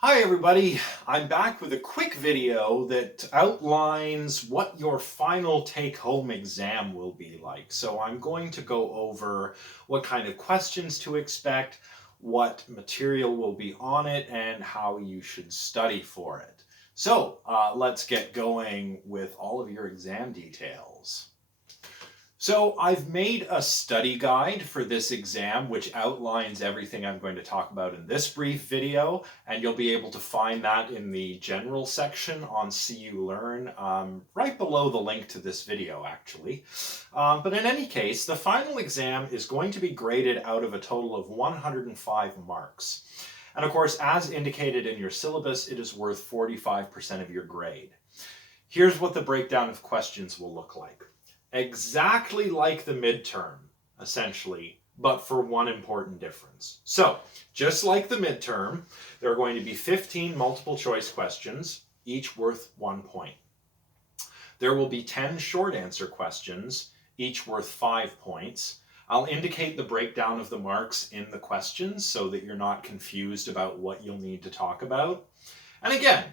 Hi everybody, I'm back with a quick video that outlines what your final take-home exam will be like. So I'm going to go over what kind of questions to expect, what material will be on it, and how you should study for it. So let's get going with all of your exam details. So I've made a study guide for this exam which outlines everything I'm going to talk about in this brief video, and you'll be able to find that in the general section on cuLearn, right below the link to this video actually. But in any case, the final exam is going to be graded out of a total of 105 marks. And of course, as indicated in your syllabus, it is worth 45% of your grade. Here's what the breakdown of questions will look like. Exactly like the midterm, essentially, but for one important difference. So, just like the midterm, there are going to be 15 multiple choice questions, each worth 1 point. There will be 10 short answer questions, each worth 5 points. I'll indicate the breakdown of the marks in the questions so that you're not confused about what you'll need to talk about. And again,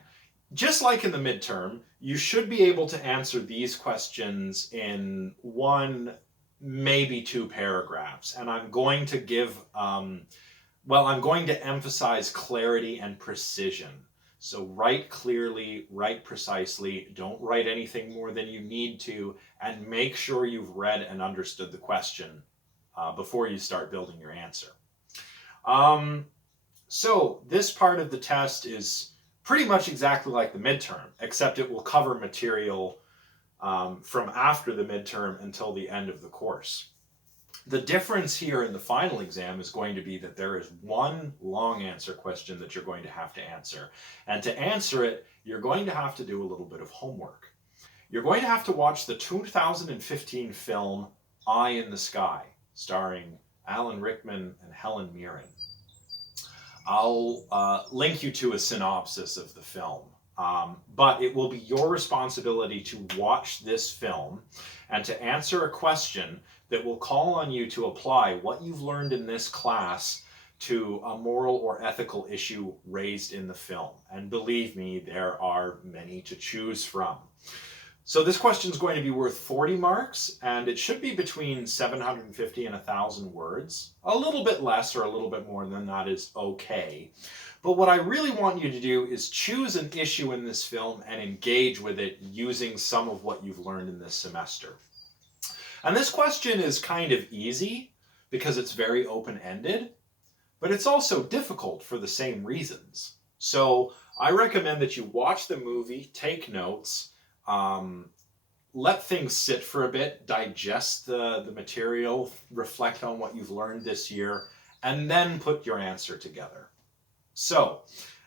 just like in the midterm, you should be able to answer these questions in one, maybe 2 paragraphs. And I'm going to give, I'm going to emphasize clarity and precision. So write clearly, write precisely, don't write anything more than you need to, and make sure you've read and understood the question before you start building your answer. So this part of the test is pretty much exactly like the midterm, except it will cover material from after the midterm until the end of the course. The difference here in the final exam is going to be that there is one long answer question that you're going to have to answer. And to answer it, you're going to have to do a little bit of homework. You're going to have to watch the 2015 film Eye in the Sky, starring Alan Rickman and Helen Mirren. I'll link you to a synopsis of the film, but it will be your responsibility to watch this film and to answer a question that will call on you to apply what you've learned in this class to a moral or ethical issue raised in the film. And believe me, there are many to choose from. So this question is going to be worth 40 marks, and it should be between 750 and 1,000 words. A little bit less or a little bit more than that is okay. But what I really want you to do is choose an issue in this film and engage with it using some of what you've learned in this semester. And this question is kind of easy because it's very open-ended, but it's also difficult for the same reasons. So I recommend that you watch the movie, take notes, let things sit for a bit, digest the material, reflect on what you've learned this year, and then put your answer together. So,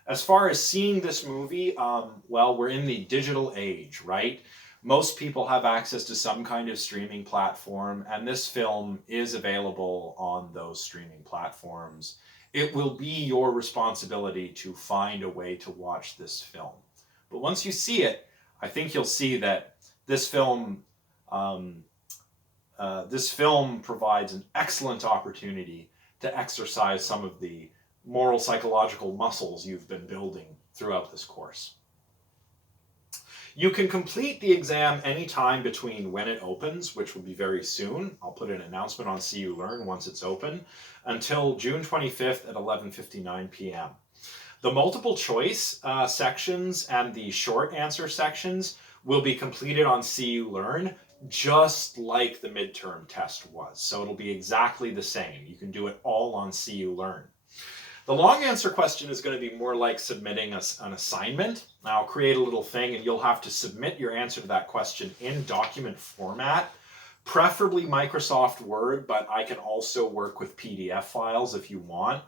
as far as seeing this movie, well, we're in the digital age, right? Most people have access to some kind of streaming platform, and this film is available on those streaming platforms. It will be your responsibility to find a way to watch this film. But once you see it, I think you'll see that this film provides an excellent opportunity to exercise some of the moral psychological muscles you've been building throughout this course. You can complete the exam anytime between when it opens, which will be very soon. I'll put an announcement on cuLearn once it's open, until June 25th at 11:59 p.m. The multiple choice sections and the short answer sections will be completed on cuLearn just like the midterm test was. So it'll be exactly the same. You can do it all on cuLearn. The long answer question is going to be more like submitting an assignment. I'll create a little thing and you'll have to submit your answer to that question in document format, preferably Microsoft Word, but I can also work with PDF files if you want.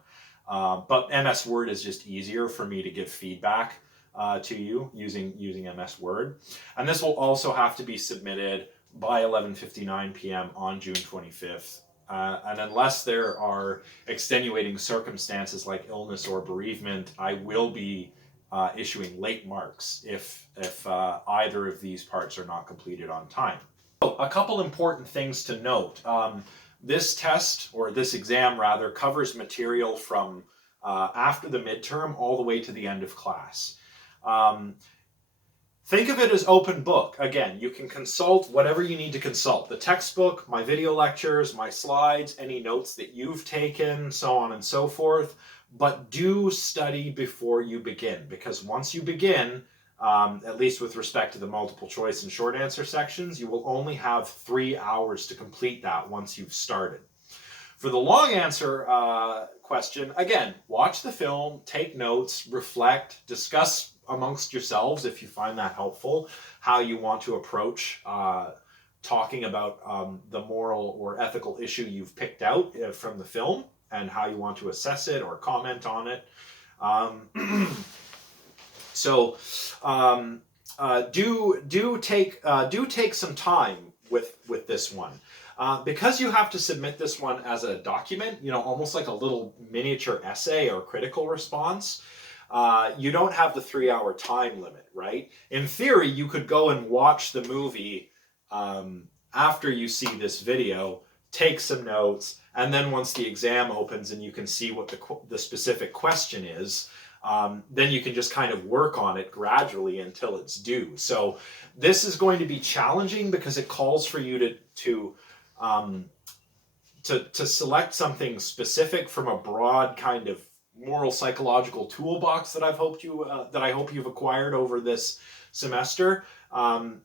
But MS Word is just easier for me to give feedback to you using MS Word. And this will also have to be submitted by 11:59 p.m. on June 25th. And unless there are extenuating circumstances like illness or bereavement, I will be issuing late marks if either of these parts are not completed on time. So, a couple important things to note. This test, or this exam rather, covers material from after the midterm all the way to the end of class. Think of it as open book. Again, you can consult whatever you need to consult. The textbook, my video lectures, my slides, any notes that you've taken, so on and so forth. But do study before you begin, because once you begin, at least with respect to the multiple choice and short answer sections, you will only have 3 hours to complete that once you've started. For the long answer question, again, watch the film, take notes, reflect, discuss amongst yourselves, if you find that helpful, how you want to approach talking about the moral or ethical issue you've picked out from the film, and how you want to assess it or comment on it. Do take some time with this one. Because you have to submit this one as a document, almost like a little miniature essay or critical response, you don't have the 3-hour time limit, right? In theory, you could go and watch the movie after you see this video, take some notes, and then once the exam opens and you can see what the specific question is, then you can just kind of work on it gradually until it's due. So this is going to be challenging because it calls for you to select something specific from a broad kind of moral psychological toolbox that I hope you've acquired over this semester. And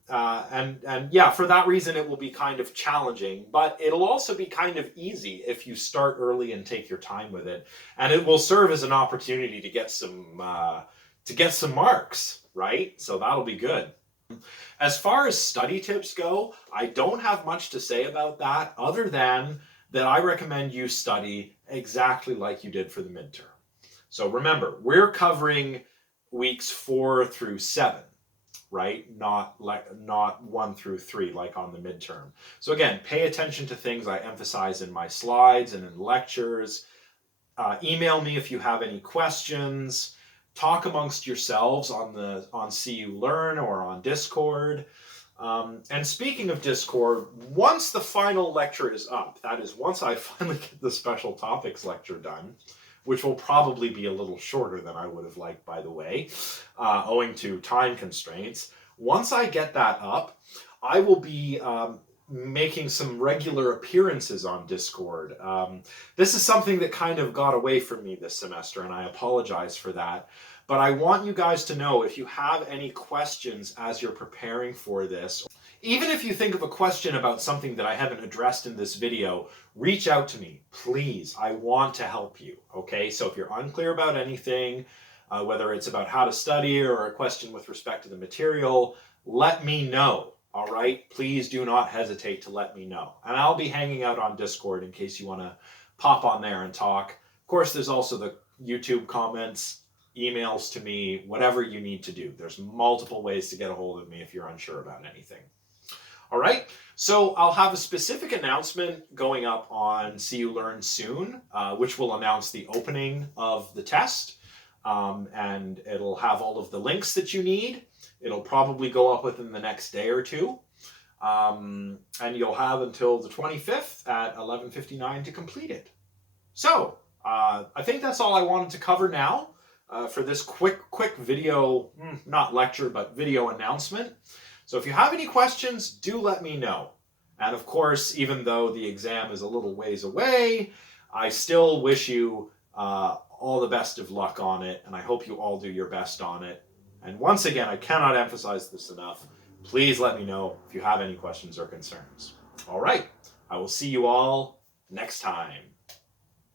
yeah, for that reason, it will be kind of challenging, but it'll also be kind of easy if you start early and take your time with it. And it will serve as an opportunity to get some marks, right? So that'll be good. As far as study tips go, I don't have much to say about that other than that I recommend you study exactly like you did for the midterm. So remember, we're covering weeks 4 through 7, right? Not 1 through 3 like on the midterm. So again, pay attention to things I emphasize in my slides and in lectures. Email me if you have any questions. Talk amongst yourselves on cuLearn or on Discord. And speaking of Discord, once the final lecture is up, that is, once I finally get the special topics lecture done, which will probably be a little shorter than I would have liked, by the way, owing to time constraints. Once I get that up, I will be making some regular appearances on Discord. This is something that kind of got away from me this semester, and I apologize for that. But I want you guys to know, if you have any questions as you're preparing for this, even if you think of a question about something that I haven't addressed in this video, reach out to me, please. I want to help you, okay? So if you're unclear about anything, whether it's about how to study or a question with respect to the material, let me know, all right? Please do not hesitate to let me know. And I'll be hanging out on Discord in case you want to pop on there and talk. Of course, there's also the YouTube comments, emails to me, whatever you need to do. There's multiple ways to get a hold of me if you're unsure about anything. All right, so I'll have a specific announcement going up on cuLearn soon, which will announce the opening of the test, and it'll have all of the links that you need. It'll probably go up within the next day or two, and you'll have until the 25th at 11:59 to complete it. So I think that's all I wanted to cover now for this quick video, not lecture, but video announcement. So if you have any questions, do let me know. And of course, even though the exam is a little ways away, I still wish you all the best of luck on it, and I hope you all do your best on it. And once again, I cannot emphasize this enough. Please let me know if you have any questions or concerns. All right, I will see you all next time.